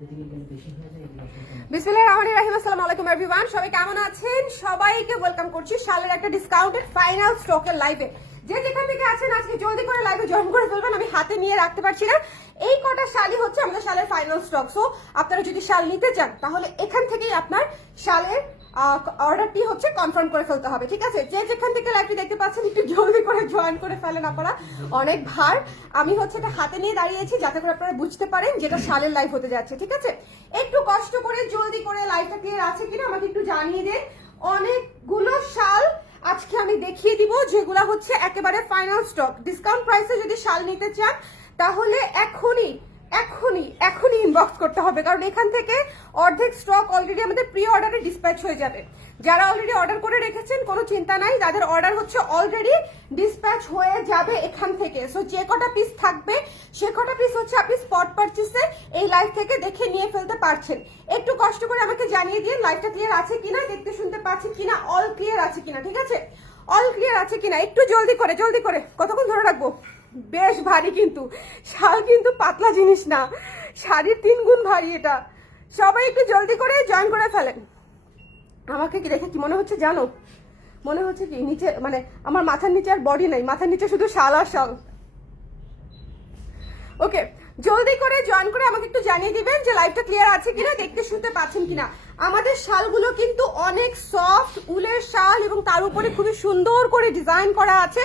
বিসমিল্লাহির রহমানির রহিম। আসসালামু আলাইকুম এভরিওয়ান, সবাই কেমন আছেন? সবাইকে ওয়েলকাম করছি শালের একটা ডিসকাউন্টেড ফাইনাল স্টকের লাইভে। যে যেখান থেকে আছেন আজকে জলদি করে লাইভে জয়েন করে ফেলবেন, আমি হাতে নিয়ে রাখতে পারছি না। এই কটা শালই হচ্ছে আমাদের শালের ফাইনাল স্টক। সো আপনারা যদি শাল নিতে চান তাহলে এখান থেকেই আপনার শালের অর্ডারটি হচ্ছে কনফার্ম করে ফেলতে হবে, ঠিক আছে? যে যেখান থেকে লাইভটি দেখতে পাচ্ছেন একটু জলদি করে জয়েন করে ফেলেন আপনারা, অনেক ভার। আমি হচ্ছে এটা হাতে নিয়ে দাঁড়িয়েছি যাতে করে আপনারা বুঝতে পারেন যেটা শালের লাইভ হতে যাচ্ছে, ঠিক আছে? একটু কষ্ট করে জলদি করে লাইভটা ক্লিয়ার আছে কিনা আমাকে একটু জানিয়ে দেন। অনেকগুলো শাল আজকে আমি দেখিয়ে দিব যেগুলো হচ্ছে একেবারে ফাইনাল স্টক। ডিসকাউন্ট প্রাইসে যদি শাল নিতে চান তাহলে এখনই ইনবক্স করতে হবে, কারণ এখান থেকে অর্ধেক স্টক অলরেডি আমাদের প্রি অর্ডারে ডিসপ্যাচ হয়ে যাবে। যারা অলরেডি অর্ডার করে রেখেছেন কোনো চিন্তা নাই, যাদের অর্ডার হচ্ছে অলরেডি ডিসপ্যাচ হয়ে যাবে এখান থেকে। সো যে কটা পিস থাকবে সে কটা পিস হচ্ছে আপনি স্পট পারচেসে এই লাইভ থেকে দেখে নিয়ে ফেলতে পারছেন। একটু কষ্ট করে আমাকে জানিয়ে দিন লাইভটা ক্লিয়ার আছে কিনা, দেখতে শুনতে পাচ্ছেন কিনা, অল ক্লিয়ার আছে কিনা, ঠিক আছে? অল ক্লিয়ার আছে কিনা একটু জলদি করে কতক্ষণ ধরে রাখবো? বেশ ভারী, কিন্তু শাল কিন্তু পাতলা জিনিস না, শাড়ির 3 গুণ ভারী এটা। সবাই একটু জলদি করে জয়েন করে ফেলেন। আমাকে কি দেখে কি মনে হচ্ছে জানো? মনে হচ্ছে কি নিচে মানে আমার মাথার নিচে আর বডি নাই, মাথার নিচে শুধু শাল আর শাল। ওকে, জলদি করে জয়েন করে আমাকে একটু জানিয়ে দিবেন যে লাইভটা ক্লিয়ার আছে কিনা, দেখতে শুনতে পাচ্ছেন কিনা। আমাদের শালগুলো কিন্তু অনেক সফট উলের শাল এবং তার উপরে খুবই সুন্দর করে ডিজাইন করা আছে।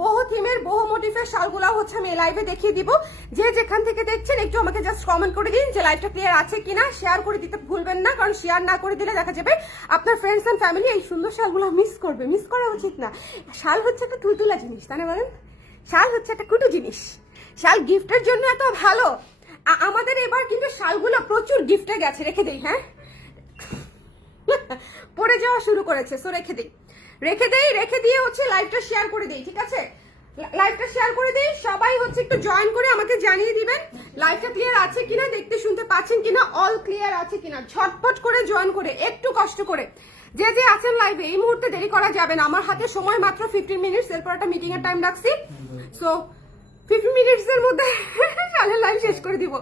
বহু থিমের বহু মোটিভের শালগুলো হচ্ছে আমি এই লাইভে দেখিয়ে দিব। যে যেখান থেকে দেখছেন একটু আমাকে জাস্ট কমেন্ট করে দিন যে লাইভটা ক্লিয়ার আছে কিনা। শেয়ার করে দিতে ভুলবেন না, কারণ শেয়ার না করে দিলে দেখা যাবে আপনার ফ্রেন্ডস এন্ড ফ্যামিলি এই সুন্দর শালগুলো মিস করবে। মিস করা উচিত না। শাল হচ্ছে একটা তুলতুলা জিনিস, তাই না বলেন? শাল হচ্ছে একটা কুটু জিনিস। শাল গিফটের জন্য এত ভালো। আমাদের এবার কিন্তু শালগুলো প্রচুর গিফটে গেছে। রেখে দেই, হ্যাঁ পড়ে যাওয়া শুরু করেছে। সো রেখে দিয়ে হচ্ছে লাইভটা শেয়ার করে দেই, ঠিক আছে? লাইভটা শেয়ার করে দিই, সবাই হচ্ছে একটু জয়েন করে আমাকে জানিয়ে দিবেন লাইভটা ক্লিয়ার আছে কিনা, দেখতে শুনতে পাচ্ছেন কিনা, অল ক্লিয়ার আছে কিনা। ঝটপট করে জয়েন করে একটু কষ্ট করে যে যে আছেন লাইভে এই মুহূর্তে দেরি করা যাবে না। আমার হাতে সময় মাত্র 15 মিনিটস, এরপর একটা মিটিং এর টাইম রাখছি। সো 15 মিনিটসের মধ্যে শালের লাইভ শেষ করে দিব।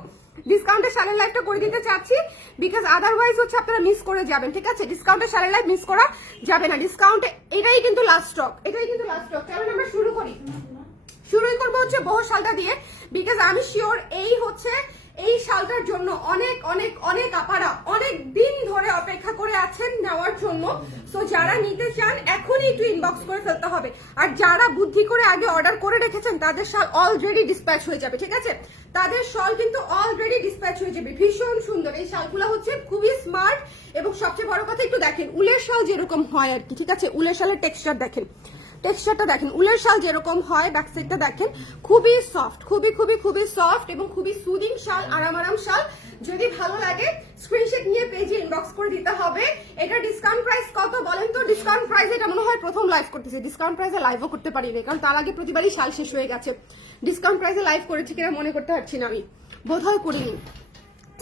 ডিসকাউন্টের শালের লাইভটা করে দিতে চাচ্ছি, বিকজ আদারওয়াইজ হচ্ছে আপনারা মিস করে যাবেন, ঠিক আছে? ডিসকাউন্টের শালের লাইভ মিস করা যাবে না। ডিসকাউন্টে এটাই কিন্তু লাস্ট স্টক, চলুন আমরা শুরুই করবো হচ্ছে বহু শালটা দিয়ে, বিকজ আমি শিওর এই শালটার জন্য অনেক অনেক অনেক আপারা অনেক দিন ধরে অপেক্ষা করে আছেন নেওয়ার জন্য। সো যারা নিতে চান এখনই একটু ইনবক্স করে ফেলতে হবে। আর যারা বুদ্ধি করে আগে অর্ডার করে রেখেছেন তাদের শাল অলরেডি ডিসপ্যাচ হয়ে যাবে, ঠিক আছে? তাদের শাল কিন্তু অলরেডি ডিসপ্যাচ হয়ে যাবে। ভীষণ সুন্দর এই শালগুলো হচ্ছে, খুবই স্মার্ট। এবং সবচেয়ে বড় কথা একটু দেখেন উলের শাল যেরকম হয় আর কি, ঠিক আছে? উলের শালের টেক্সচারটা দেখেন, উলের শাল যেরকম হয় ব্যাক সাইডটা দেখেন, খুবই সফট, খুবই সফট এবং খুবই সুদিং শাল, আরাম শাল। যদি ভালো লাগে স্ক্রিনশট নিয়ে পেজে ইনবক্স করে দিতে হবে। এটা ডিসকাউন্ট প্রাইস কত বলেন তো? ডিসকাউন্ট প্রাইস এটা মনে হয় প্রথম লাইভ করতেছে। ডিসকাউন্ট প্রাইসে লাইভও করতে পারিনি, কারণ তার আগে প্রতিবারই শাল শেষ হয়ে গেছে। ডিসকাউন্ট প্রাইসে লাইভ করেছি কিনা মনে করতে পারছি না, আমি বোধহয় করিনি।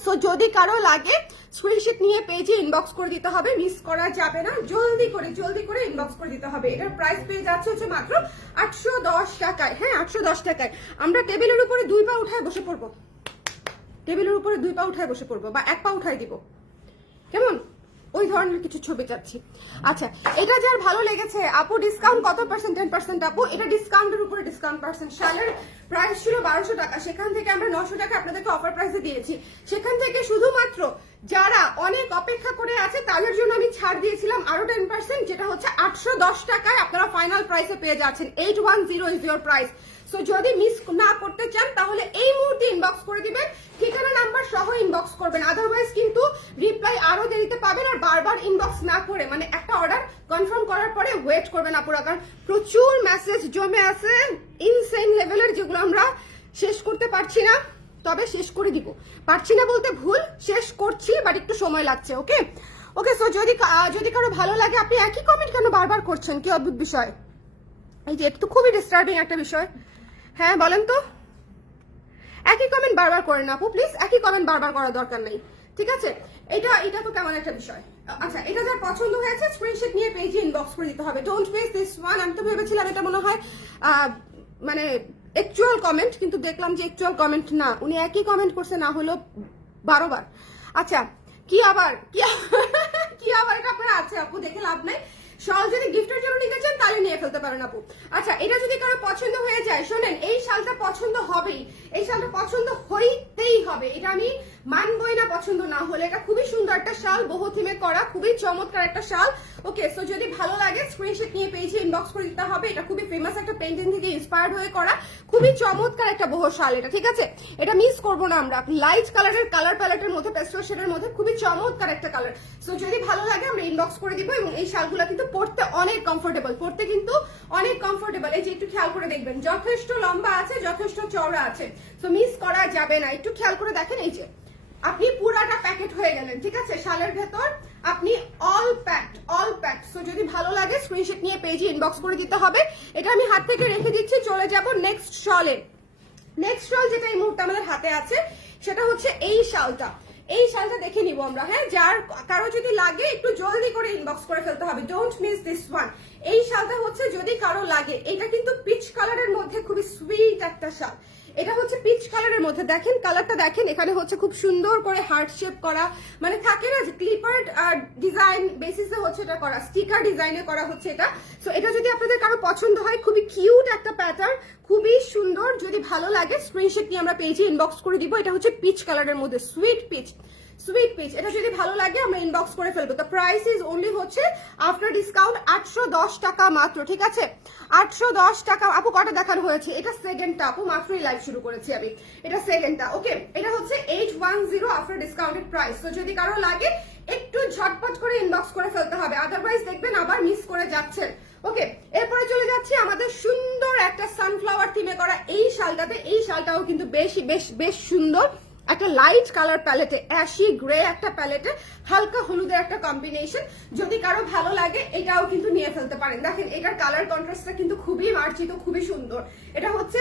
সো যদি কারো লাগে স্ক্রিনশট নিয়ে পেজে ইনবক্স করে দিতে হবে, মিস করা যাবে না। জলদি করে ইনবক্স করে দিতে হবে। এটার প্রাইস পেয়ে যাচ্ছে হচ্ছে মাত্র 810 টাকায়। হ্যাঁ 810 টাকায়। আমরা টেবিলের উপরে 2 পা উঠায় বসে পড়বো, বা 1 পা উঠায় দিব, কেমন? ওই ধরনের কিছু ছবি চাচ্ছি। আচ্ছা, এটা যার ভালো লেগেছে আপু ডিসকাউন্ট কত পার্সেন্ট? 10% আপু। এটা ডিসকাউন্টের উপরে ডিসকাউন্ট পার্সেন্ট। শালের প্রাইস ছিল 1200 টাকা, সেখান থেকে আমরা 900 টাকা আপনাদেরকে অফার প্রাইসে দিয়েছি। সেখান থেকে শুধুমাত্র যারা অনেক অপেক্ষা করে আছে তাদের জন্য আমি ছাড় দিয়েছিলাম আরো 10%, যেটা হচ্ছে 810 টাকায় আপনারা ফাইনাল প্রাইসে পেয়ে যাচ্ছেন। 810 ইজ ইয়োর প্রাইস। সো যদি মিস না করতে চান তাহলে এই মুহূর্তে ইনবক্স করে দিবেন, ঠিকানা নাম্বার সহ ইনবক্স করবেন। আদারওয়াইজ কিন্তু রিপ্লাই আরো দেরিতে পাবেন। আর বারবার ইনবক্স না করে মানে একটা অর্ডার কনফার্ম করার পরে ওয়েট করবেন আপুরা, কারণ প্রচুর মেসেজ জমে আছে ইনসেন লেভেলের, যেগুলো আমরা শেষ করতে পারছি না। তবে শেষ করে দিব, পারছি না বলতে ভুল, শেষ করছি বাট একটু সময় লাগছে। ওকে সো যদি কারো ভালো লাগে, আপনি একই কমেন্ট কেন বারবার করছেন? কি অদ্ভুত বিষয়! এই যে এটা তো খুবই ডিস্টার্বিং একটা বিষয়। হ্যাঁ বলেন তো, একই কমেন্ট বারবার করেন আপু, প্লিজ। একই কমেন্ট বারবার করার দরকার নেই, ঠিক আছে? এটা তো কেমন একটা বিষয়। আচ্ছা, এটা যার পছন্দ হয়েছে স্ক্রিনশট নিয়ে পেজে ইনবক্স করে দিতে হবে। Don't waste this one. আমি তো ভেবেছিলাম এটা মনে হয় মানে অ্যাকচুয়াল কমেন্ট, কিন্তু দেখলাম যে অ্যাকচুয়াল কমেন্ট না, উনি একই কমেন্ট করছে, না হলো 12 বার। আচ্ছা কি আবার কি আবার এটা আপনারা আছে আপু, দেখে লাভ নাই। শাল যদি গিফটের জন্য নিতে চান তাহলে নিয়ে ফেলতে পারেন আপু। আচ্ছা এটা যদি কারো পছন্দ হয়ে যায়, শোনেন এই শালটা পছন্দ হবেই, এই শালটা পছন্দ হইতেই হবে, এটা আমি মানবই না পছন্দ না হলে। এটা খুবই সুন্দর একটা শাল, বহু থিমে করা, খুবই চমৎকার একটা শাল। ওকে, সো যদি ভালো লাগে স্ক্রিনশট নিয়ে পেজে ইনবক্স করে দিতে হবে। এটা খুবই ফেমাস একটা পেইন্টিং থেকে ইন্সপায়ার্ড হয়ে করা, খুবই চমৎকার একটা বহু শাল এটা, ঠিক আছে? এটা মিস করবো না আমরা। লাইট কালারের কালার প্যালেটের মধ্যে, পেস্টেল শেডের মধ্যে খুবই চমৎকার একটা কালার। সো যদি ভালো লাগে আমরা ইনবক্স করে দিব। এবং এই শালগুলো কিন্তু পড়তে অনেক কমফোর্টেবল, পড়তে কিন্তু অনেক কমফোর্টেবল। এই যে একটু খেয়াল করে দেখবেন, যথেষ্ট লম্বা আছে, যথেষ্ট চওড়া আছে, সো মিস করা যাবে না। একটু খেয়াল করে দেখেন, এই যে আপনি পুরাটা প্যাকেট হয়ে গেলেন, ঠিক আছে? শালের ভেতর আপনি অল প্যাকড। সো যদি ভালো লাগে স্ক্রিনশট নিয়ে পেজে ইনবক্স করে দিতে হবে। এটা আমি হাত থেকে রেখে দিচ্ছি, চলে যাব নেক্সট শলে। নেক্সট শল যেটা এই মুহূর্তে আমাদের হাতে আছে সেটা হচ্ছে এই শালটা। এই শালটা দেখে নিব আমরা, হ্যাঁ? যার কারো যদি লাগে একটু জলদি করে ইনবক্স করে ফেলতে হবে, ডোন্ট মিস দিস ওয়ান। এই শালটা হচ্ছে যদি কারো লাগে, এটা কিন্তু পিচ কালারের মধ্যে খুবই সুইট একটা শাল। এটা হচ্ছে পিচ কালারের মধ্যে, দেখেন কালারটা দেখেন, এখানে হচ্ছে খুব সুন্দর করে হার্ট শেপ করা, মানে থাকে না যে ক্লিপার ডিজাইন বেসিসে হচ্ছে এটা করা, স্টিকার ডিজাইনে করা হচ্ছে এটা। সো এটা যদি আপনাদের কারো পছন্দ হয়, খুবই কিউট একটা প্যাটার্ন, খুবই সুন্দর। যদি ভালো লাগে স্ক্রিনশট নিয়ে আমরা পেজে ইনবক্স করে দিব। এটা হচ্ছে পিচ কালারের মধ্যে, সুইট পিচ। এটা যদি ভালো লাগে আমরা ইনবক্স করে ফেলবো। তো প্রাইস ইজ অনলি হচ্ছে আফটার ডিসকাউন্ট 810 টাকা মাত্র, ঠিক আছে? 810 টাকা। আপু কটা দেখানো হয়েছে? এটা সেকেন্ডটা আপু, মাত্রই লাইভ শুরু করেছি আমি, এটা সেকেন্ডটা। ওকে, এটা হচ্ছে 810 আফটার ডিসকাউন্টেড প্রাইস। তো যদি কারো লাগে একটু ঝটপট করে ইনবক্স করে ফেলতে হবে, আদারওয়াইজ দেখবেন আবার মিস করে যাচ্ছেন। ওকে, এরপরে চলে যাচ্ছি আমাদের সুন্দর একটা সানফ্লাওয়ার থিমে করা এই শালটাতে। এই শালটাও কিন্তু বেশ সুন্দর, একটা লাইট কালার প্যালেটে, অ্যাশি গ্রে একটা প্যালেটে, হালকা হলুদের একটা কম্বিনেশন। যদি কারো ভালো লাগে এটাও কিন্তু নিয়ে ফেলতে পারেন। দেখেন এটার কালার কন্ট্রাস্টটা কিন্তু খুবই মার্জিত, খুবই সুন্দর। এটা হচ্ছে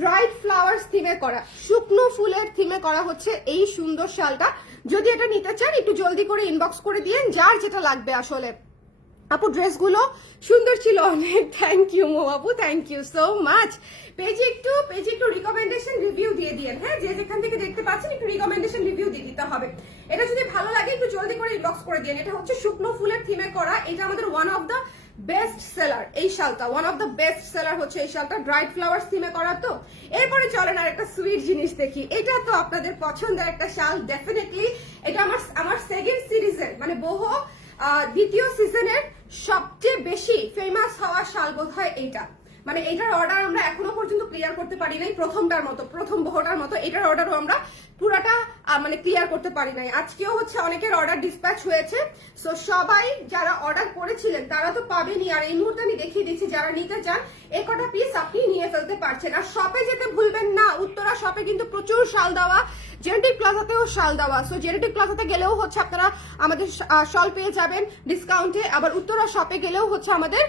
ড্রাইড ফ্লাওয়ার্স থিমে করা, শুকনো ফুলের থিমে করা হচ্ছে এই সুন্দর শালটা। যদি এটা নিতে চান একটু জলদি করে ইনবক্স করে দিয়েন, যার যেটা লাগবে আসলে। আপু ড্রেসগুলো সুন্দর ছিল অনেক, থ্যাংক ইউ মো আপু, থ্যাংক ইউ সো মাচ। পেজে একটু রিকমেন্ডেশন রিভিউ দিয়ে দিয়েন, হ্যাঁ? যে যেখান থেকে দেখতে পাচ্ছেন একটু রিকমেন্ডেশন রিভিউ দিয়ে দিতে হবে। এটা যদি ভালো লাগে একটু জলদি করে ইনবক্স করে দিয়েন। এটা হচ্ছে শুকনো ফুলের থিমে করা, এটা আমাদের one of the best seller. এই শালটা one of the best seller হচ্ছে এই শালটা, ড্রাইড ফ্লাওয়ার্স থিমে করা। তো এরপরে চলেন আর একটা সুইট জিনিস দেখি। এটা তো আপনাদের পছন্দের একটা শাল, ডেফিনেটলি এটা আমার সেকেন্ড সিরিজের, মানে বহু দ্বিতীয় সিজনের সবচেয়ে বেশি ফেমাস হওয়া শাল বোধ হয় এইটা। মানে এটার অর্ডার আমরা এখনো পর্যন্ত ক্লিয়ার করতে পারি নাই, প্রথমটার মতো, প্রথম বহটার মতো এটার অর্ডারও আমরা পুরাটা মানে ক্লিয়ার করতে পারি নাই। আজকেও হচ্ছে অনেকের অর্ডার ডিসপ্যাচ হয়েছে। সো সবাই যারা অর্ডার করেছিলেন তারা তো পাবেনই। আর এই মুহূর্তে আমি দেখিয়ে দিচ্ছি, যারা নিতে চান এ কটা পিস আপনি নিয়ে ফেলতে পারছেন। আর শপে যেতে ভুলবেন না, উত্তরা শপে কিন্তু প্রচুর শাল দেওয়া, জেনেটিক প্লাজাতেও শাল দেওয়া। সো জেনেটিক প্লাজাতে গেলেও হচ্ছে আপনারা আমাদের শাল পেয়ে যাবেন ডিসকাউন্টে, আবার উত্তরা শপে গেলেও হচ্ছে আমাদের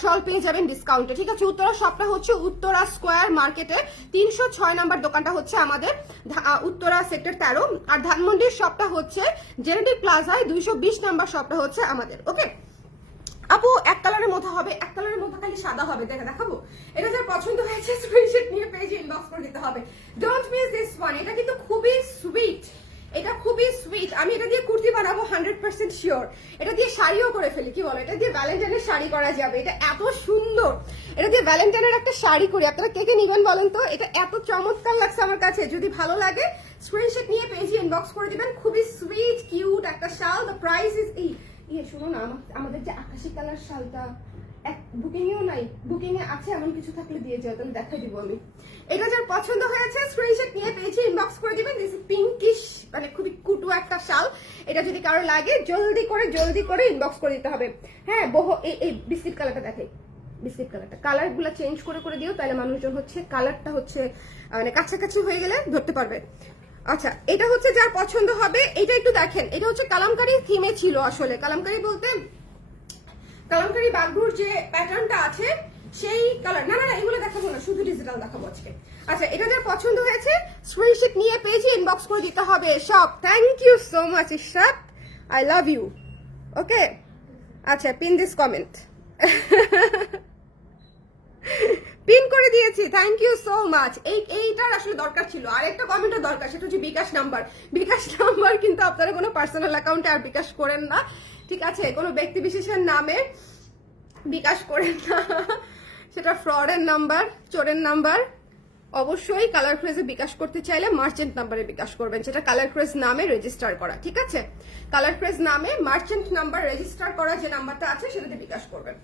শাল পেয়ে যাবেন ডিসকাউন্টে, ঠিক আছে? উত্তরা শপটা হচ্ছে উত্তরা স্কোয়ার মার্কেটে 306 নাম্বার দোকানটা হচ্ছে আমাদের উত্তরা সেক্টর 13, আর ধানমন্ডির শপটা হচ্ছে জেনেটিক প্লাজায় 220 নাম্বার শপটা হচ্ছে আমাদের। ওকে আপু এক কালারের মধ্যে হবে, এক কালারের মধ্যে খালি সাদা হবে, দেখাবো। এটা যার পছন্দ হয়েছে স্ক্রিনশট নিয়ে পেজে ইনবক্স করে দিতে হবে, ডোন্ট মিস দিস ওয়ান। এটা কিন্তু খুবই সুইট, এটা খুবই সুইট। আমি এটা দিয়ে কুর্তি বানাবো 100% শিওর। এটা দিয়ে শাড়িও করে ফেলি, কি বলো? এটা দিয়ে ভ্যালেন্টাইনের শাড়ি করা যাবে, এটা এত সুন্দর। এটা দিয়ে ভ্যালেন্টাইনের একটা শাড়ি করি, আপনারা কে কে নিবেন বলেন তো? এটা এত চমৎকার লাগছে আমার কাছে। যদি ভালো লাগে স্ক্রিনশট নিয়ে পেজে ইনবক্স করে দিবেন। খুবই সুইট কিউট একটা শাল। দ্য প্রাইস ইজ শুনো না, আমাদের যে আকাশি কালার শালটা বুকিং এও নাই, বুকিং এ আছে এমন কিছু থাকলে দিয়ে যাও, তাহলে দেখাই দিব আমি। এটা যার পছন্দ হয়েছে স্ক্রিনশট নিয়ে পেজে ইনবক্স করে দিবেন। দিস পিঙ্কিশ, মানে খুবই কুটু একটা শাল। এটা যদি কারো লাগে জলদি করে ইনবক্স করে দিতে হবে, হ্যাঁ? এই বিস্কিট কালারটা দেখাই, বিস্কিট কালারটা, কালার গুলা চেঞ্জ করে দিও, তাহলে মানুষজন হচ্ছে কালারটা হচ্ছে মানে কাছাকাছি হয়ে গেলে ধরতে পারবে। আচ্ছা এটা হচ্ছে যার পছন্দ হবে। এটা একটু দেখেন, এটা হচ্ছে কালামকারী থিমে ছিল আসলে। কালামকারী বলতে কালামকারী বাগরুর যে প্যাটার্নটা আছে সেই কালার, না এগুলো দেখাবো না, শুধু ডিজিটাল দেখাবো আজকে। আচ্ছা এটা যার পছন্দ হয়েছে স্ক্রিনশট নিয়ে পেজে ইনবক্স করে দিতে হবে সব। Thank you so much Ishrat, I love you. Okay আচ্ছা, পিন দিস কমেন্ট। পিন করে দিয়েছি, থ্যাংক ইউ সো মাচ। এইটার আসলে দরকার ছিল, আর একটা কমেন্টের দরকার, সেটা হচ্ছে বিকাশ নাম্বার। বিকাশ নাম্বার কিন্তু আপনারা কোনো পার্সোনাল অ্যাকাউন্টে আর বিকাশ করেন না, ঠিক আছে? কোনো ব্যক্তি বিশেষের নামে বিকাশ করেন না, সেটা ফ্রডের নাম্বার, চোরের নাম্বার। অবশ্যই কালার ক্রেজে বিকাশ করতে চাইলে মার্চেন্ট নাম্বারে বিকাশ করবেন, সেটা কালার ক্রেজ নামে রেজিস্টার করা, ঠিক আছে? কালার ক্রেজ নামে মার্চেন্ট নাম্বার রেজিস্টার করা যে নাম্বারটা আছে সেটাতে বিকাশ করবেন।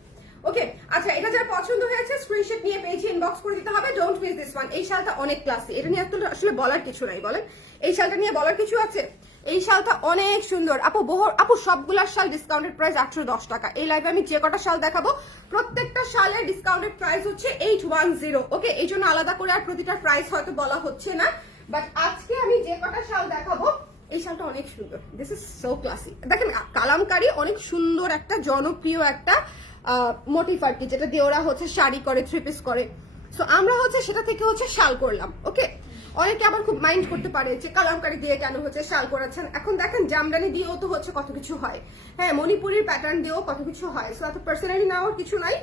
ওকে, আচ্ছা, এটা যার পছন্দ হয়েছে স্ক্রিনশট নিয়ে পেজে ইনবক্স করে দিতে হবে। Don't miss this one. এই শালটা অনেক ক্লাসি, এটা নিয়ে আসলে বলার কিছু নাই। বলেন, এই শালটা নিয়ে বলার কিছু আছে? এই শালটা অনেক সুন্দর আপু। আপু সবগুলার শাল ডিসকাউন্টেড প্রাইস 810 টাকা। এই লাইভে আমি যে কটা শাল দেখাবো প্রত্যেকটা শালের ডিসকাউন্টেড প্রাইস হচ্ছে 810। ওকে, এই জন্য আলাদা করে আর প্রতিটার প্রাইস হয়তো বলা হচ্ছে না, বাট আজকে আমি যে কটা শাল দেখাবো এই শালটা অনেক সুন্দর। This is so classy. দেখেন, কালামকারী অনেক সুন্দর একটা জনপ্রিয় একটা মোটিভ আর কি, যেটা দিয়ে ওরা হচ্ছে শাড়ি করে, থ্রি পিস করে। সো আমরা হচ্ছে সেটা থেকে হচ্ছে শাল করলাম। ওকে, অনেকে আবার খুব মাইন্ড করতে পারে যে কালামকারী দিয়ে কেন হচ্ছে শাল করেছেন। এখন দেখেন, জামদানি দিয়েও তো হচ্ছে কত কিছু হয়, হ্যাঁ, মণিপুরির প্যাটার্ন দিয়েও কত কিছু হয়। সো এত পার্সোনালি নেওয়ার কিছু নাই,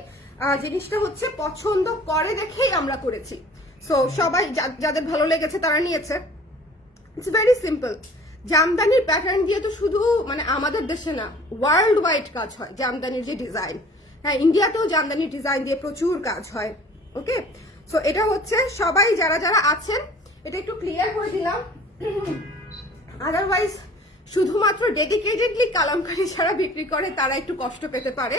জিনিসটা হচ্ছে পছন্দ করে দেখেই আমরা করেছি। সো সবাই যাদের ভালো লেগেছে তারা নিয়েছে। It's very simple. জামদানির প্যাটার্ন দিয়ে তো শুধু মানে আমাদের দেশে না, ওয়ার্ল্ড ওয়াইড কাজ হয় জামদানির যে ডিজাইন। হ্যাঁ, ইন্ডিয়াতেও জামদানির ডিজাইন দিয়ে প্রচুর কাজ হয়। ওকে, সো এটা হচ্ছে সবাই যারা যারা আছেন এটা একটু ক্লিয়ার করে দিলাম। আদারওয়াইজ শুধুমাত্র ডেডিকেটেডলি কালামকারী যারা বিক্রি করে তারা একটু কষ্ট পেতে পারে।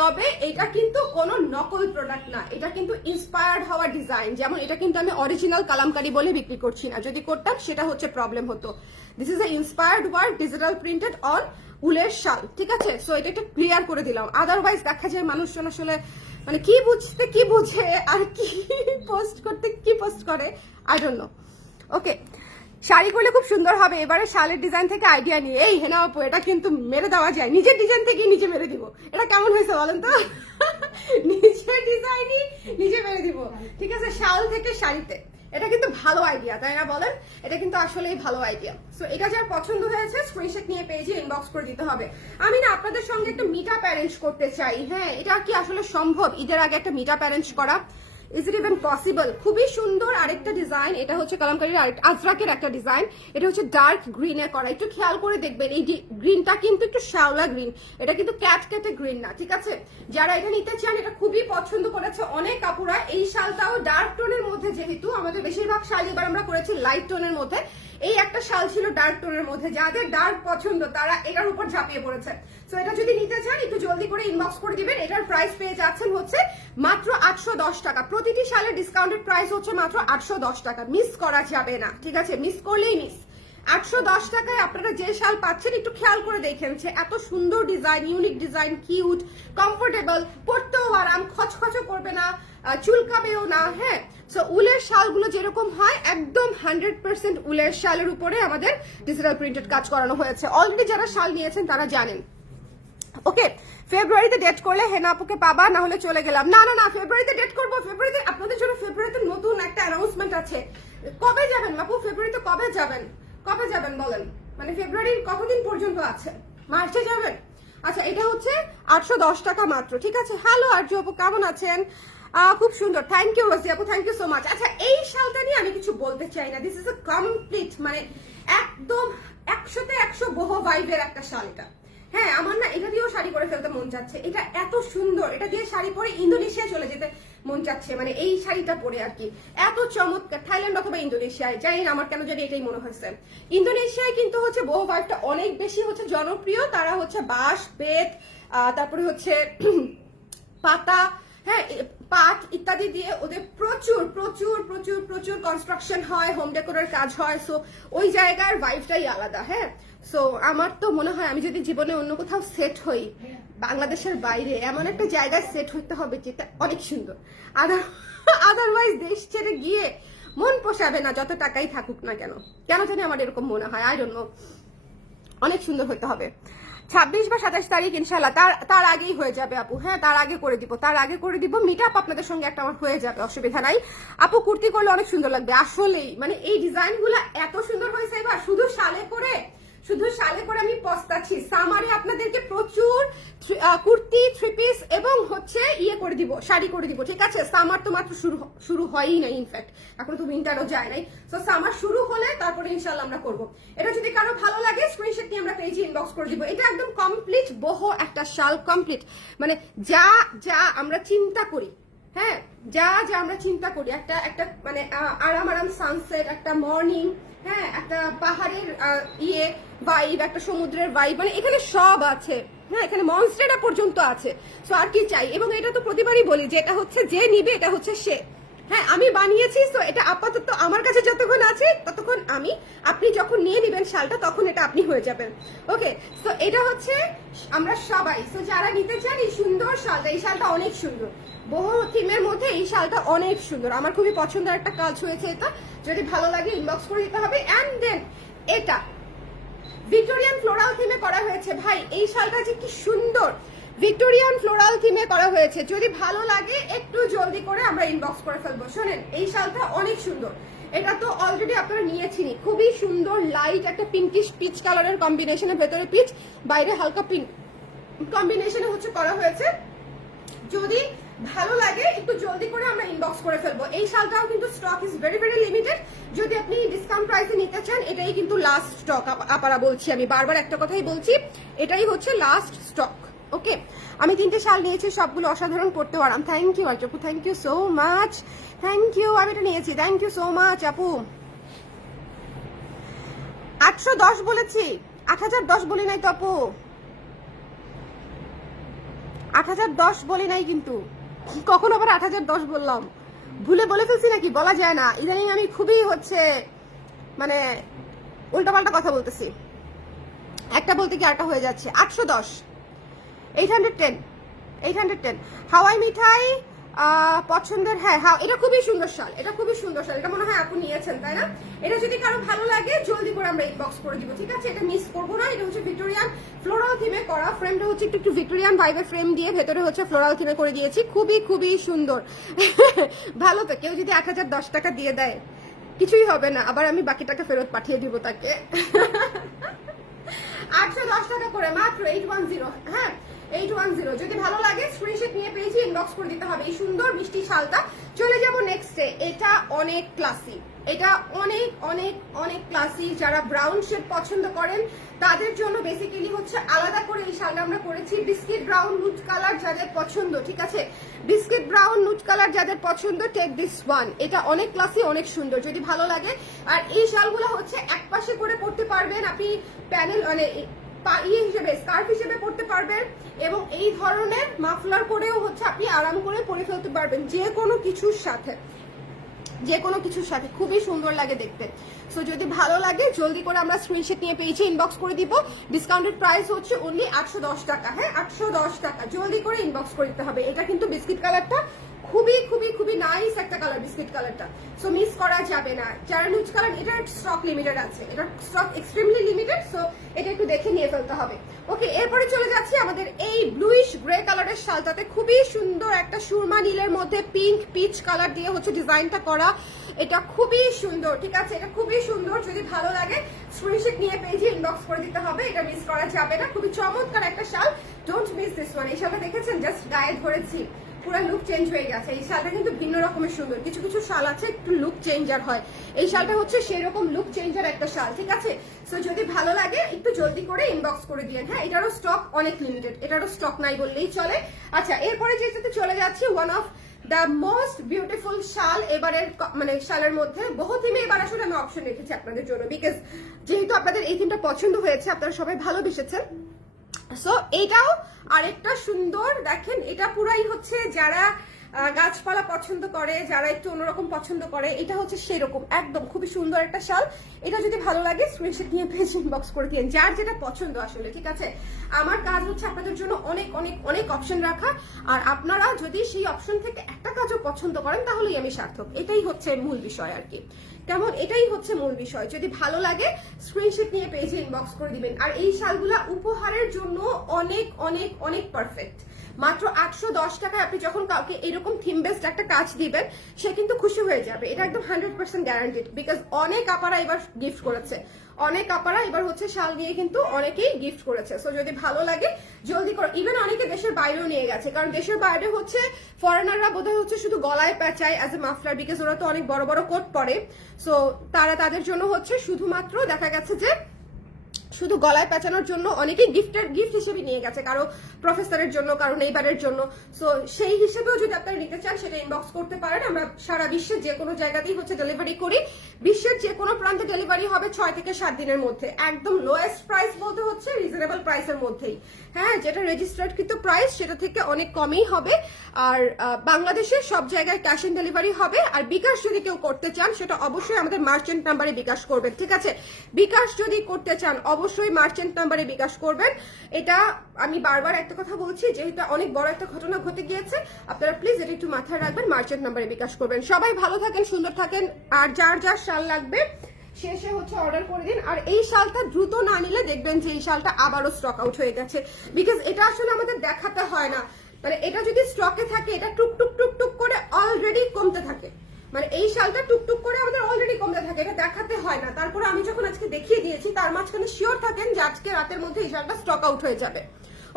তবে এটা কিন্তু কোনো নকল প্রোডাক্ট না, এটা কিন্তু ইন্সপায়ার্ড হওয়া ডিজাইন। যেমন এটা কিন্তু আমি অরিজিনাল কালামকারী বলে বিক্রি করছি না, যদি করতাম সেটা হচ্ছে প্রবলেম হতো। This is a inspired work, digital printed on উলের শাল, ঠিক আছে? সো এটা একটু ক্লিয়ার করে দিলাম। আদারওয়াইজ দেখা যায় মানুষজন আসলে মানে কি বুঝতে কি বুঝে আর কি পোস্ট করতে কি পোস্ট করে, আই ডোন্ট নো। ওকে, শাড়ি করলে খুব সুন্দর হবে। এবারে শালের ডিজাইন থেকে আইডিয়া নিয়ে এই হেনা আপু, এটা কিন্তু মেরে দেওয়া যায়, নিজের ডিজাইন থেকে নিজে মেরে দিব। এটা কেমন হয়েছে বলেন তো? নিজের ডিজাইনই নিজে মেরে দিব, ঠিক আছে? শাল থেকে শাড়িতে, এটা কিন্তু ভালো আইডিয়া, তাই না বলেন? এটা কিন্তু আসলেই ভালো আইডিয়া। সো এটা যার পছন্দ হয়েছে স্ক্রিনশট নিয়ে পেজে ইনবক্স করে দিতে হবে। আমি না আপনাদের সঙ্গে একটা মিট আপ অ্যারেঞ্জ করতে চাই। হ্যাঁ, এটা কি আসলে সম্ভব ঈদের আগে একটা মিট আপ অ্যারেঞ্জ করা? Is it even possible? খুবই সুন্দর আরেকটা ডিজাইন, এটা হচ্ছে কালামকারীর আজরাকের একটা ডিজাইন। এটা হচ্ছে ডার্ক গ্রিনে করা, একটু খেয়াল করে দেখবেন এই গ্রিনটা কিন্তু একটু শ্যাওলা গ্রিন, এটা কিন্তু ক্যাট ক্যাটে গ্রিন না, ঠিক আছে? যারা এটা নিতে চান এটা খুবই পছন্দ করেছে অনেক কাপুরা। এই শালটাও ডার্ক টোনের মধ্যে, যেহেতু আমাদের বেশিরভাগ শাল এবার আমরা করেছি লাইট টোনের মধ্যে, এই একটা শাল ছিল ডার্ক টোনের মধ্যে। যাদের ডার্ক পছন্দ তারা এটার উপর ঝাঁপিয়ে পড়েছে। সো এটা যদি নিতে চান একটু জলদি করে ইনবক্স করে দিবেন। এটার প্রাইস পেয়ে যাচ্ছেন হচ্ছে মাত্র 810 টাকা। প্রতিটি শালের ডিসকাউন্টেড প্রাইস হচ্ছে মাত্র 810 টাকা। মিস করা যাবে না, ঠিক আছে? মিস করলেই মিস। 810 টাকায় আপনারা যে শাল পাচ্ছেন একটু খেয়াল করে দেখেন, এত সুন্দর design, unique design, cute, comfortable, পরতেও আরাম, খচখচো করবে না, চুলকাবেও না। হ্যাঁ, সো উলের শালগুলো যেরকম হয় একদম 100% উলের শালের উপরে আমাদের ডিজিটাল প্রিন্টেড কাজ করানো হয়েছে। অলরেডি যারা শাল নিয়েছেন তারা জানেন। ওকে, ফেব্রুয়ারিতে ডেট করলে হেনা আপুকে পাবা, না হলে চলে গেলাম। না না না, ফেব্রুয়ারিতে ডেট করবো। ফেব্রুয়ারিতে আপনাদের জন্য ফেব্রুয়ারিতে নতুন একটা অ্যানাউন্সমেন্ট আছে। কবে যাবেন আপু? ফেব্রুয়ারিতে কবে যাবেন? কবে যাবেন বলেন? মানে ফেব্রুয়ারির কতদিন পর্যন্ত আছে? মার্চে যাবেন? আচ্ছা, এটা হচ্ছে 810 টাকা মাত্র, ঠিক আছে? হ্যালো আরজু আপু, কেমন আছেন? খুব সুন্দর, থ্যাংক ইউ রোজি আপু, থ্যাংক ইউ সো মাচ। আচ্ছা, এই শালটা নিয়ে আমি কিছু বলতে চাই না, দিস ইজ এ কমপ্লিট মানে একদম 100তে 100 বহু ভাইবের একটা শাল এটা। হ্যাঁ, আমার না এটা দিয়েও শাড়ি করে ফেলতে মন যাচ্ছে। এটা এত সুন্দর, এটা দিয়ে শাড়ি পরে ইন্দোনেশিয়া চলে যেতে মন যাচ্ছে, মানে এই শাড়িটা পরে আর কি। এত চমৎকার। থাইল্যান্ড অথবা ইন্দোনেশিয়ায়, জানি না, আমার কেন জানি এটাই মনে হয়েছে। ইন্দোনেশিয়ায় কিন্তু হচ্ছে বহু ভাইবটা অনেক বেশি হচ্ছে জনপ্রিয়। তারা হচ্ছে বাঁশ, বেত, তারপরে হচ্ছে পাতা, হ্যাঁ, পাট ইত্যাদি দিয়ে ওদের প্রচুর প্রচুর প্রচুর প্রচুর কনস্ট্রাকশন হয়, হোম ডেকোরের কাজ হয়। সো ওই জায়গার ভাইবটাই আলাদা। হ্যাঁ, সো আমার তো মনে হয় আমি যদি জীবনে অন্য কোথাও সেট হই, বাংলাদেশের বাইরে এমন একটা জায়গায় সেট হইতে হবে যেটা অনেক সুন্দর। আদারওয়াইজ দেশ ছেড়ে গিয়ে মন পোষাবে না, যত টাকাই থাকুক না কেন। কেন জানি আমার এরকম মনে হয়, আই ডোন্ট নো। অনেক সুন্দর হতে হবে। 26 বা 27 তারিখ ইনশাল্লাহ, তার আগেই হয়ে যাবে আপু। হ্যাঁ, তার আগে করে দিব, তার আগে করে দিব। মিট আপ আপনাদের সঙ্গে একটা আমার হয়ে যাবে, অসুবিধা নাই। আপু কুর্তি করলে অনেক সুন্দর লাগবে আসলেই, মানে এই ডিজাইনগুলো এত সুন্দর হয়েছে এবার। শুধু শালে করে শুধু শালে করে আমি পস্তাচ্ছি। সামারে আপনাদেরকে প্রচুর কুর্তি, থ্রি পিস এবং হচ্ছে ইয়ে করে দিব, শাড়ি করে দিব, ঠিক আছে? সামার তো মাত্র শুরু হয়ই নাই, ইনফ্যাক্ট এখন তো উইন্টারও যায় নাই। সো সামার শুরু হলে তারপরে ইনশাল্লাহ আমরা করবো। এটা যদি কারো ভালো লাগে স্ক্রিনশট নিয়ে আমরা পেজে ইনবক্স করে দিব। এটা একদম কমপ্লিট বহো একটা শাল, কমপ্লিট মানে যা যা আমরা চিন্তা করি, হ্যাঁ যা যা আমরা চিন্তা করি, একটা একটা মানে আরাম সানসেট, একটা মর্নিং, হ্যাঁ একটা পাহাড়ের ইয়ে ভাইব, একটা সমুদ্রের ভাইব, মানে এখানে সব আছে। হ্যাঁ এখানে মনস্টারটা পর্যন্ত আছে। সো আর কি চাই? এবং এটা তো প্রতিবারই বলি যে এটা হচ্ছে যে নিবে এটা হচ্ছে সে। হ্যাঁ আমি বানিয়েছি, তো এটা আপাতত আমার কাছে যতক্ষণ আছে ততক্ষণ আমি, আপনি যখন নিয়ে নিবেন শালটা তখন এটা আপনি হয়ে যাবেন। ওকে, তো এটা হচ্ছে আমরা সবাই, তো যারা নিতে চান এই সুন্দর শালটা, এই শালটা অনেক সুন্দর, বহু থিমের মধ্যে এই শালটা অনেক সুন্দর, আমার খুবই পছন্দের একটা কাজ হয়েছে এটা। যদি ভালো লাগে ইনবক্স করে দিতে হবে। অ্যান্ড দেন এটা ভিক্টোরিয়ান ফ্লোরাল থিমে করা হয়েছে। ভাই এই শালটা যে কি সুন্দর, ভিক্টোরিয়ান ফ্লোরাল থিমে করা হয়েছে। যদি ভালো লাগে একটু জলদি করে আমরা ইনবক্স করে ফেলবো। শোনেন এই শালটা অনেক সুন্দর, এটা তো অলরেডি আপনারা নিয়েছিনি। খুবই সুন্দর লাইট একটা পিঙ্কিশ পিচ কালারের কম্বিনেশনে, ভেতরে পিচ বাইরে হালকা পিঙ্ক কম্বিনেশনে হচ্ছে করা হয়েছে। যদি ভালো লাগে একটু জলদি করে আমরা ইনবক্স করে ফেলবো। এই শালটাও কিন্তু stock is very very limited. যদি আপনি ডিসকাউন্ট প্রাইসে নিতে চান এটাই কিন্তু লাস্ট স্টক। আপারা বলছি, আমি বারবার একটা কথাই বলছি, এটাই হচ্ছে লাস্ট স্টক। ওকে, আমি 3টে শাল নিয়েছি, সবগুলো অসাধারণ, পড়তে আরাম। থ্যাংক ইউ আপু, thank you so much, thank you. আমি এটা নিয়েছি, থ্যাংক ইউ সো মাচ আপু। 810 বলেছি, 8010 বলি নাই তো আপু, 8010 বলি নাই কিন্তু। কখন আবার 8010 বললাম? ভুলে বলে ফেলছি নাকি? বলা যায় না, ইদানিং আমি খুবই হচ্ছে মানে উল্টাপাল্টা কথা বলতেছি, একটা বলতে কি আরেকটা হয়ে যাচ্ছে। 810, 810 হাওয়াই মিঠাই পছন্দের। হ্যাঁ হ্যাঁ, এটা খুবই সুন্দর শাল, এটা খুবই সুন্দর শাল, এটা মনে হয় আপু নিয়েছেন তাই না? এটা যদি কারো ভালো লাগে জলদি করে আমরা ইনবক্স করে দিব, ঠিক আছে? এটা মিস করবো না। এটা হচ্ছে ভিক্টোরিয়ান ফ্লোরাল থিমে করা, ফ্রেমটা হচ্ছে একটু ভিক্টোরিয়ান ভাইবের ফ্রেম দিয়ে ভেতরে হচ্ছে ফ্লোরাল থিমে করে দিয়েছি, খুবই খুবই সুন্দর। ভালো তো, কেউ যদি 8010 টাকা দিয়ে দেয় কিছুই হবে না, আবার আমি বাকি টাকা ফেরত পাঠিয়ে দিব তাকে। 810 টাকা করে মাত্র, 810। হ্যাঁ 810। যদি ভালো লাগে স্ক্রিনশট নিয়ে পেজে ইনবক্স করে দিতে হবে। এই সুন্দর মিষ্টি শালটা। চলে যাব নেক্সটে। এটা অনেক ক্লাসি, এটা অনেক অনেক অনেক ক্লাসি। যারা ব্রাউন শেড পছন্দ করেন তাদের জন্য বেসিক্যালি হচ্ছে আলাদা করে এই শালটা আমরা করেছি। বিস্কিট ব্রাউন নুট কালার যাদের পছন্দ, ঠিক আছে, বিস্কিট ব্রাউন নুট কালার যাদের পছন্দ, টেক দিস ওয়ান। এটা অনেক ক্লাসি, অনেক সুন্দর, যদি ভালো লাগে। আর এই শালগুলো হচ্ছে এক পাশে করে পড়তে পারবেন আপনি, প্যানেল মানে ইয়ে হিসেবে স্কার্ফ হিসেবে পড়তে পারবেন, এবং এই ধরনের মাফলার করেও হচ্ছে আপনি আরাম করে পরে ফেলতে পারবেন যে কোনো কিছুর সাথে, যে কোনো কিছুর সাথে। খুবই সুন্দর লাগে দেখতে। সো যদি ভালো লাগে জলদি করে আমরা স্ক্রিনশট নিয়ে পেয়েছি ইনবক্স করে দিব। ডিসকাউন্টেড প্রাইস হচ্ছে অনলি 810 টাকা। হ্যাঁ 810 টাকা, জলদি করে ইনবক্স করে দিতে হবে। এটা কিন্তু বিস্কিট কালারটা খুবই খুবই খুবই নাইস একটা কালার, বিস্কিট কালারটা, সো মিস করা যাবে না। যারা নুট কালার, এটার স্টক লিমিটেড আছে, এটার স্টক এক্সট্রিমলি লিমিটেড, সো এটা একটু দেখে নিয়ে ফেলতে হবে। ওকে, এরপরে চলে যাচ্ছি আমাদের এই ব্লুইশ গ্রে কালারের শালটাতে। খুবই সুন্দর একটা সুরমা নীলের মধ্যে পিঙ্ক পিচ কালার দিয়ে হচ্ছে ডিজাইনটা করা। এটা খুবই সুন্দর, ঠিক আছে, এটা খুবই সুন্দর। যদি ভালো লাগে স্ক্রিনশট নিয়ে পেজে ইনবক্স করে দিতে হবে, এটা মিস করা যাবে না। খুবই চমৎকার একটা শাল, ডোন্ট মিস দিস ওয়ান। এই শালটা দেখেছেন, জাস্ট গায়ে ধরেছি, পুরো লুক চেঞ্জ হয়ে গেছে। এই শালটা কিন্তু ভিন্ন রকমের সুন্দর। কিছু কিছু শাল আছে একটু লুক চেঞ্জার হয়, এই শালটা হচ্ছে সেরকম লুক চেঞ্জার একটা শাল, ঠিক আছে? সো যদি ভালো লাগে একটু জলদি করে ইনবক্স করে দিয়েন। হ্যাঁ এটারও স্টক অনেক লিমিটেড, এটারও স্টক নাই বললেই চলে। আচ্ছা, এরপরে যেটাতে চলে যাচ্ছি, one of the most beautiful শাল এবারের মানে শালের মধ্যে। বহু থিমে এবার আসলে আমি অপশন রেখেছি আপনাদের জন্য, বিকজ যেহেতু আপনাদের এই থিমটা পছন্দ হয়েছে, আপনারা সবাই ভালোবেসেছেন। সো এটাও আরেকটা সুন্দর, দেখেন এটা পুরাই হচ্ছে যারা গাছপালা পছন্দ করে, যারা একটু অন্যরকম পছন্দ করে, এটা হচ্ছে সেরকম একদম খুবই সুন্দর একটা শাল। এটা যদি ভালো লাগে স্ক্রিনশট নিয়ে পেজ ইনবক্স করে দিন, যার যেটা পছন্দ আসলে, ঠিক আছে? আমার কাজ হচ্ছে আপনাদের জন্য অনেক অনেক অনেক অপশন রাখা, আর আপনারা যদি সেই অপশন থেকে একটা কাজও পছন্দ করেন তাহলেই আমি সার্থক। এটাই হচ্ছে মূল বিষয় আর কি, কেমন? এটাই হচ্ছে মূল বিষয়। যদি ভালো লাগে স্ক্রিনশট নিয়ে পেজে ইনবক্স করে দিবেন। আর এই শালগুলা উপহারের জন্য অনেক অনেক অনেক পারফেক্ট। মাত্র 810 টাকায় আপনি যখন কাউকে এরকম থিম বেসড একটা কাজ দিবেন, সে কিন্তু খুশি হয়ে যাবে। এটা একদম 100% গ্যারান্টেড, বিকজ অনেক আপারা এবার গিফট করেছে, অনেক আপারা এবার হচ্ছে শাল দিয়ে কিন্তু অনেকেই গিফট করেছে। সো যদি ভালো লাগে জলদি করে, ইভেন অনেকে দেশের বাইরেও নিয়ে গেছে, কারণ দেশের বাইরে হচ্ছে ফরেনাররা বোধহয় হচ্ছে শুধু গলায় পেঁচায় অ্যাজ এ মাফলার, বিকজ ওরা তো অনেক বড় বড় কোট পরে। সো তাদের জন্য হচ্ছে শুধুমাত্র দেখা গেছে যে শুধু গলায় পেঁচানোর জন্য অনেকেই গিফট হিসেবে নিয়ে গেছে, কারো প্রফেসরের জন্য, কারো নেইবারের জন্য। সো সেই হিসেবেও যদি আপনারা নিতে চান সেটা ইনবক্স করতে পারেন। আমরা সারা বিশ্বের যে কোনো জায়গাতেই হচ্ছে ডেলিভারি করি। বিশ্বের যে কোনো প্রান্তে ডেলিভারি হবে 6 থেকে 7 দিনের মধ্যে। একদম লোয়েস্ট প্রাইস বলতে হচ্ছে রিজনেবল প্রাইসের মধ্যেই, হ্যাঁ, যেটা রেজিস্টার্ড কিন্তু প্রাইস সেটা থেকে অনেক কমই হবে। আর বাংলাদেশের সব জায়গায় ক্যাশ অন ডেলিভারি হবে। আর বিকাশ যদি কেউ করতে চান সেটা অবশ্যই আমাদের মার্চেন্ট নাম্বারে বিকাশ করবেন, ঠিক আছে? বিকাশ যদি করতে চান অবশ্যই মার্চেন্ট নাম্বারে বিকাশ করবেন। এটা আমি বারবার একটা কথা বলছি, যেহেতু অনেক বড় একটা ঘটনা ঘটে গিয়েছে, আপনারা প্লিজ এটা একটু মাথায় রাখবেন, মার্চেন্ট নাম্বারে বিকাশ করবেন। সবাই ভালো থাকেন, সুন্দর থাকেন, আর যার যার শাল লাগবে শেষে হচ্ছে অর্ডার করে দিন। আর এই শালটা দ্রুত না নিলে দেখবেন যে এই শালটা আবারও স্টক আউট হয়ে গেছে, বিকজ এটা আসলে আমাদের দেখাতে হয় না। মানে এটা যদি স্টকে থাকে এটা টুকটুক টুকটুক করে অলরেডি কমতে থাকে, মানে এই শালটা টুকটুক করে আমাদের অলরেডি কমতে থাকে, এটা দেখাতে হয় না। তারপরে আমি যখন আজকে দেখিয়ে দিয়েছি তার মাঝখানে শিওর থাকেন যে আজকে রাতের মধ্যে এই শালটা স্টক আউট হয়ে যাবে।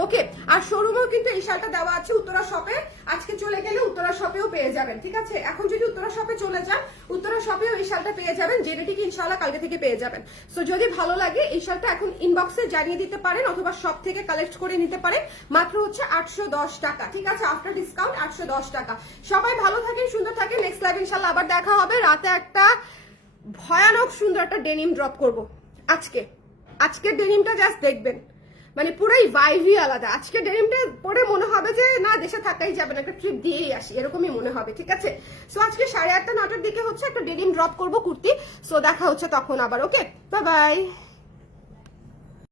ওকে, আর শোরুমেও কিন্তু এই শালটা দেওয়া আছে উত্তরা শপে। আজকে চলে গেলে উত্তরা শপেও পেয়ে যাবেন, ঠিক আছে? এখন যদি উত্তরা শপে চলে যান, উত্তরা শপেও এই শালটা পেয়ে যাবেন, যেটিকে ইনশাআল্লাহ কালকে থেকে পেয়ে যাবেন। সো যদি ভালো লাগে এই শালটা এখন ইনবক্সে জানিয়ে দিতে পারেন, অথবা শপ থেকে কালেক্ট করে নিতে পারেন। মাত্র হচ্ছে 810 টাকা, ঠিক আছে? আফটার ডিসকাউন্ট 810 টাকা। সবাই ভালো থাকেন, সুন্দর থাকেন। নেক্সট লাইভ ইনশাআল্লাহ আবার দেখা হবে। রাতে একটা ভয়ানক সুন্দর একটা ডেনিম ড্রপ করব আজকের ডেনিমটা জাস্ট দেখবেন, মানে পুরাই ভাইভই আলাদা। আজকে ডেনিমটা পরে মনে হবে যে না, দেশে থাকাই যাবে না, একটা ট্রিপ দিয়েই আসি, এরকমই মনে হবে, ঠিক আছে? সো আজকে 8:30 9টার দিকে হচ্ছে একটা ডেনিম ড্রপ করবো কুর্তি। সো দেখা হচ্ছে তখন আবার। ওকে, বাই বাই।